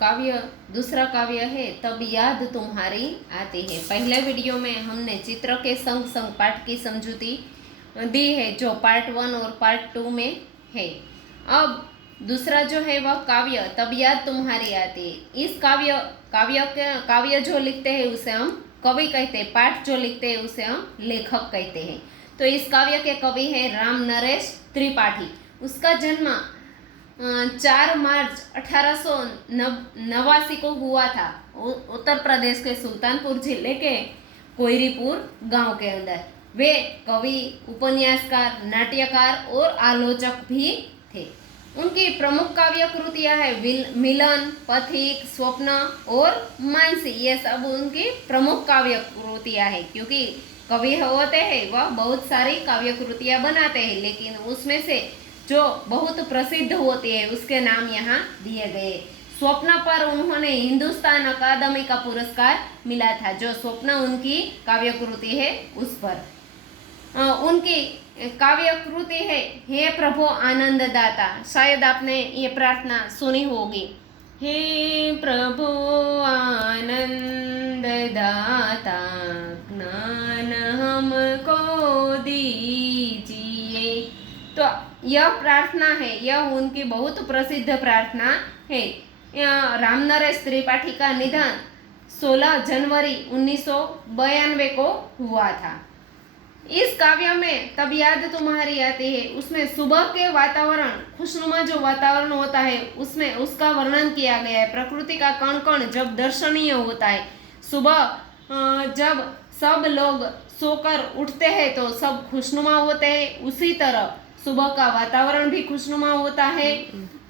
काव्य दूसरा काव्य है तब याद तुम्हारी आती है। पहले वीडियो में हमने चित्र के संग संग पाठ की समझूती दी है जो पार्ट 1 और पार्ट 2 में है। अब दूसरा जो है वह काव्य तब याद तुम्हारी आती है। इस काव्य जो लिखते हैं उसे हम कवि कहते हैं, पाठ जो लिखते हैं उसे हम लेखक कहते हैं। तो इस काव्य के कवि हैं राम नरेश त्रिपाठी। उसका जन्म 4 मार्च 1889 को हुआ था उत्तर प्रदेश के सुल्तानपुर जिले के कोयरीपुर गांव के अंदर। वे कवि, उपन्यासकार, नाट्यकार और आलोचक भी थे। उनकी प्रमुख काव्य कृतियां है मिलन, पथिक, स्वप्न और मानसी। ये सब उनकी प्रमुख काव्य कृतियां है। क्योंकि कवि होते हैं वह बहुत सारी काव्य कृतियां बनाते हैं, लेकिन उसमें से जो बहुत प्रसिद्ध होती है उसके नाम यहाँ दिए गए। स्वप्न पर उन्होंने हिंदुस्तान अकादमी का पुरस्कार मिला था। जो स्वप्न उनकी काव्य कृति है उस पर उनकी काव्य कृति है हे प्रभु आनंद दाता। शायद आपने ये प्रार्थना सुनी होगी, हे प्रभु आनंद दाता ज्ञान हमको दीजिए। तो यह प्रार्थना है, यह उनकी बहुत प्रसिद्ध प्रार्थना है। राम नरेश त्रिपाठी का निधन 16 जनवरी 1992 को हुआ था। इस काव्य में तब याद तुम्हारी आती है उसमें सुबह के वातावरण, खुशनुमा जो वातावरण होता है उसमें उसका वर्णन किया गया है। प्रकृति का कण कण जब दर्शनीय होता है, सुबह जब सब लोग सोकर उठते हैं तो सब खुशनुमा होते हैं, उसी तरह सुबह का वातावरण भी खुशनुमा होता है।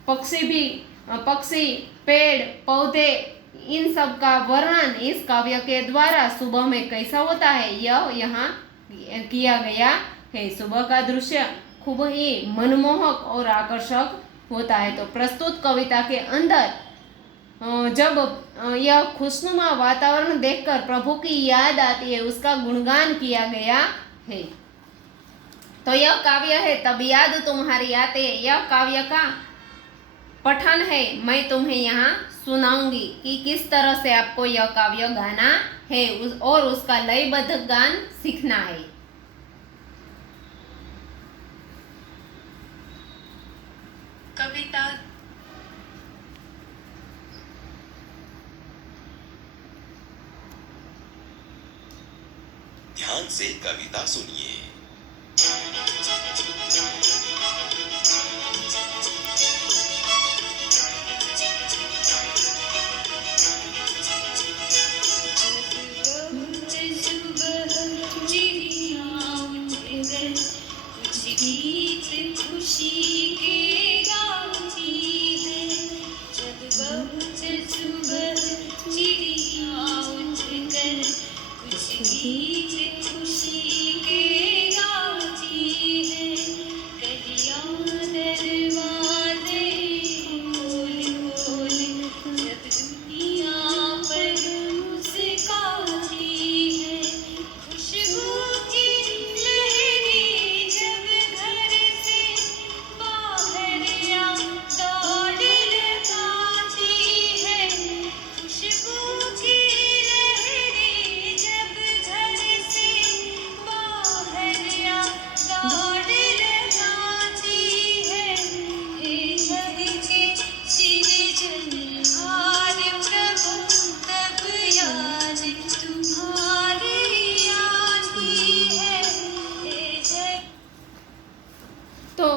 पक्षी, पेड़, पौधे, इन सब का वर्णन इस काव्य के द्वारा सुबह में कैसा होता है यह यहाँ किया गया है। सुबह का दृश्य खूब ही मनमोहक और आकर्षक होता है। तो प्रस्तुत कविता के अंदर जब यह खुशनुमा वातावरण देखकर प्रभु की याद आती है उसका गुणगान किया गया है। तो यह काव्य है तब याद तुम्हारी आती है। यह काव्य का पठन है, मैं तुम्हें यहाँ सुनाऊंगी कि किस तरह से आपको यह काव्य गाना है और उसका लयबद्ध गान सीखना है। कविता ध्यान से कविता सुनिए। तो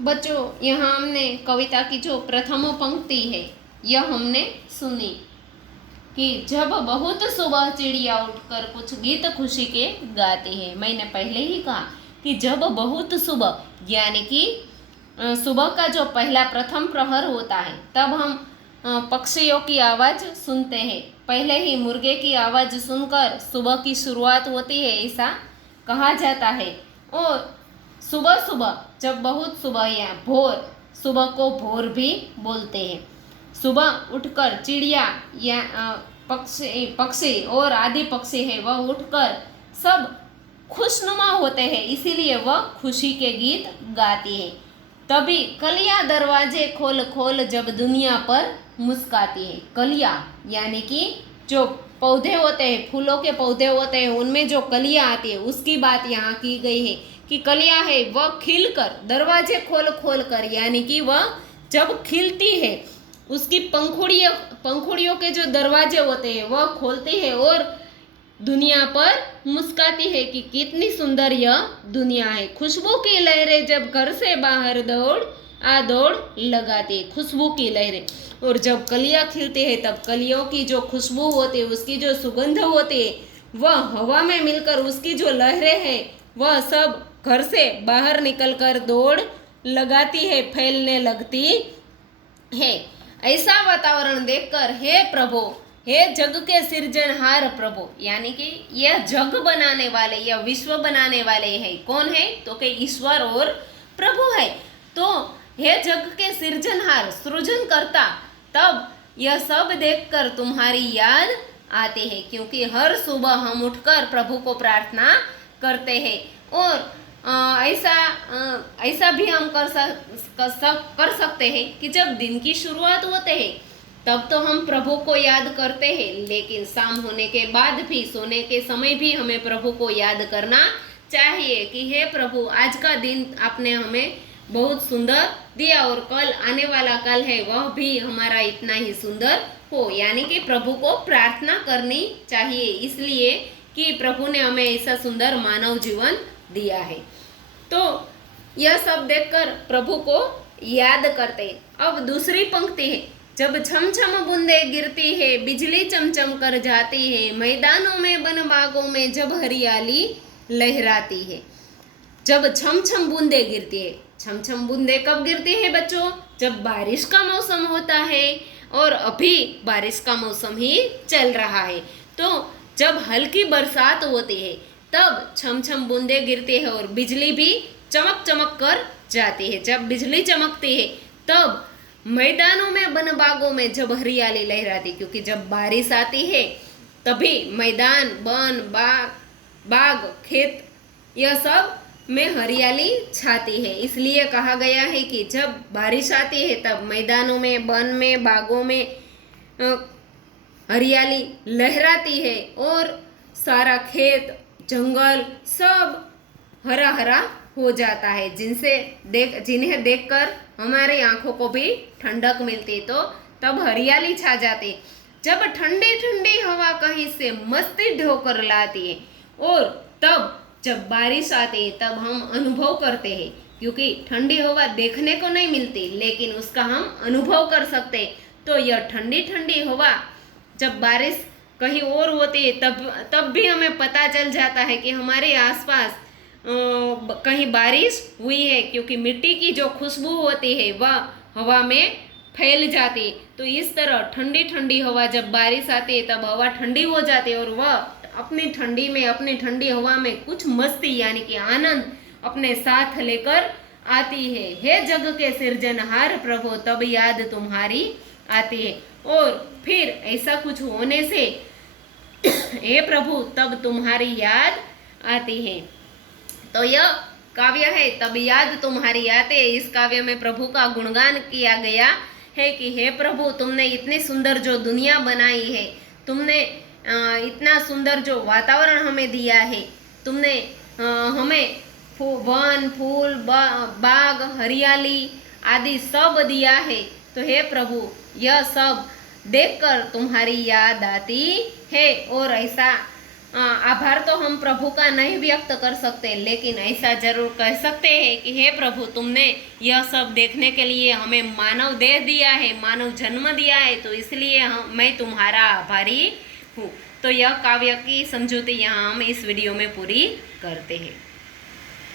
बच्चों यहाँ हमने कविता की जो प्रथम पंक्ति है यह हमने सुनी कि जब बहुत सुबह चिड़िया उठकर कुछ गीत खुशी के गाती है। मैंने पहले ही कहा कि जब बहुत सुबह यानी कि सुबह का जो पहला प्रथम प्रहर होता है तब हम पक्षियों की आवाज़ सुनते हैं। पहले ही मुर्गे की आवाज़ सुनकर सुबह की शुरुआत होती है ऐसा कहा जाता है। और सुबह सुबह जब बहुत सुबह या भोर, सुबह को भोर भी बोलते हैं। सुबह उठकर चिड़िया या पक्षी और आदि पक्षी है वह उठकर सब खुशनुमा होते हैं, इसीलिए वह खुशी के गीत गाती है। तभी कलियां दरवाजे खोल खोल जब दुनिया पर मुस्काती है। कलियां यानी कि जो पौधे होते हैं, फूलों के पौधे होते हैं, उनमें जो कलियां आती है उसकी बात यहाँ की गई है कि कलियां है वह खिलकर दरवाजे खोल खोल कर, यानी कि वह जब खिलती है उसकी पंखुड़ियों के जो दरवाजे होते हैं वह खोलती है और दुनिया पर मुस्काती है कि कितनी सुंदर यह दुनिया है। खुशबू की लहरें जब घर से बाहर दौड़ लगाती है, खुशबू की लहरें। और जब कलियां खिलती है तब कलियों की जो खुशबू होती है, उसकी जो सुगंध होती है, वह हवा में मिलकर उसकी जो लहरें हैं वह सब घर से बाहर निकलकर दौड़ लगाती है, फैलने लगती है। ऐसा वातावरण देखकर हे प्रभु, हे जग के सृजनहार प्रभु, यानी कि यह जग बनाने वाले, यह विश्व बनाने वाले है, कौन है तो कि ईश्वर और प्रभु है। तो हे जग के सृजनहार, सृजन करता, तब यह सब देखकर तुम्हारी याद आती है, क्योंकि हर सुबह हम उठकर प्रभु को प्रार्थना करते हैं। और ऐसा भी हम कर सकते हैं कि जब दिन की शुरुआत होते हैं तब तो हम प्रभु को याद करते हैं, लेकिन शाम होने के बाद भी, सोने के समय भी हमें प्रभु को याद करना चाहिए कि हे प्रभु, आज का दिन आपने हमें बहुत सुंदर दिया और कल आने वाला कल है वह भी हमारा इतना ही सुंदर हो। यानी कि प्रभु को प्रार्थना करनी चाहिए, इसलिए कि प्रभु ने हमें ऐसा सुंदर मानव जीवन दिया है। तो यह सब देखकर प्रभु को याद करते। अब दूसरी पंक्ति है, जब छम छम बूंदे गिरती है, बिजली चमचम कर जाती है, मैदानों में वन बागों में जब हरियाली लहराती है। जब छम छम बूंदे गिरती है, छम छम बूंदे कब गिरती है बच्चों? जब बारिश का मौसम होता है, और अभी बारिश का मौसम ही चल रहा है। तो जब हल्की बरसात होती है तब छम छम बूंदे गिरती है और बिजली भी चमक चमक कर जाती है। जब बिजली चमकती है तब मैदानों में, वन बागों में जब हरियाली लहराती, क्योंकि जब बारिश आती है तभी मैदान, वन, बाग, खेत, यह सब में हरियाली छाती है। इसलिए कहा गया है कि जब बारिश आती है तब मैदानों में, वन में, बागों में हरियाली लहराती है और सारा खेत, जंगल सब हरा हरा हो जाता है, जिन्हें देखकर हमारी आंखों को भी ठंडक मिलती, तो तब हरियाली छा जाती। जब ठंडी ठंडी हवा कहीं से मस्ती ढोकर लाती है, और तब जब बारिश आती है तब हम अनुभव करते हैं, क्योंकि ठंडी हवा देखने को नहीं मिलती लेकिन उसका हम अनुभव कर सकते हैं। तो यह ठंडी ठंडी हवा जब बारिश कहीं और होती है तब भी हमें पता चल जाता है कि हमारे आसपास कहीं बारिश हुई है, क्योंकि मिट्टी की जो खुशबू होती है वह हवा में फैल जाती। तो इस तरह ठंडी ठंडी हवा जब बारिश आती है तब हवा ठंडी हो जाती है और वह अपनी ठंडी में, अपनी ठंडी हवा में कुछ मस्ती यानी कि आनंद अपने साथ लेकर आती है। हे जग के सृजनहार प्रभु, तब याद तुम्हारी आती है। और फिर ऐसा कुछ होने से हे प्रभु तब तुम्हारी याद आती है। तो यह काव्य है तब याद तुम्हारी आती है। इस काव्य में प्रभु का गुणगान किया गया है कि हे प्रभु, तुमने इतनी सुंदर जो दुनिया बनाई है, तुमने इतना सुंदर जो वातावरण हमें दिया है, तुमने हमें वन, फूल, बाग, हरियाली आदि सब दिया है। तो हे प्रभु, यह सब देखकर तुम्हारी याद आती है। और ऐसा आभार तो हम प्रभु का नहीं व्यक्त कर सकते, लेकिन ऐसा जरूर कह सकते हैं कि हे प्रभु, तुमने यह सब देखने के लिए हमें मानव देह दिया है, मानव जन्म दिया है, तो इसलिए मैं तुम्हारा आभारी हूँ। तो यह काव्य की समझौती यहाँ हम इस वीडियो में पूरी करते हैं।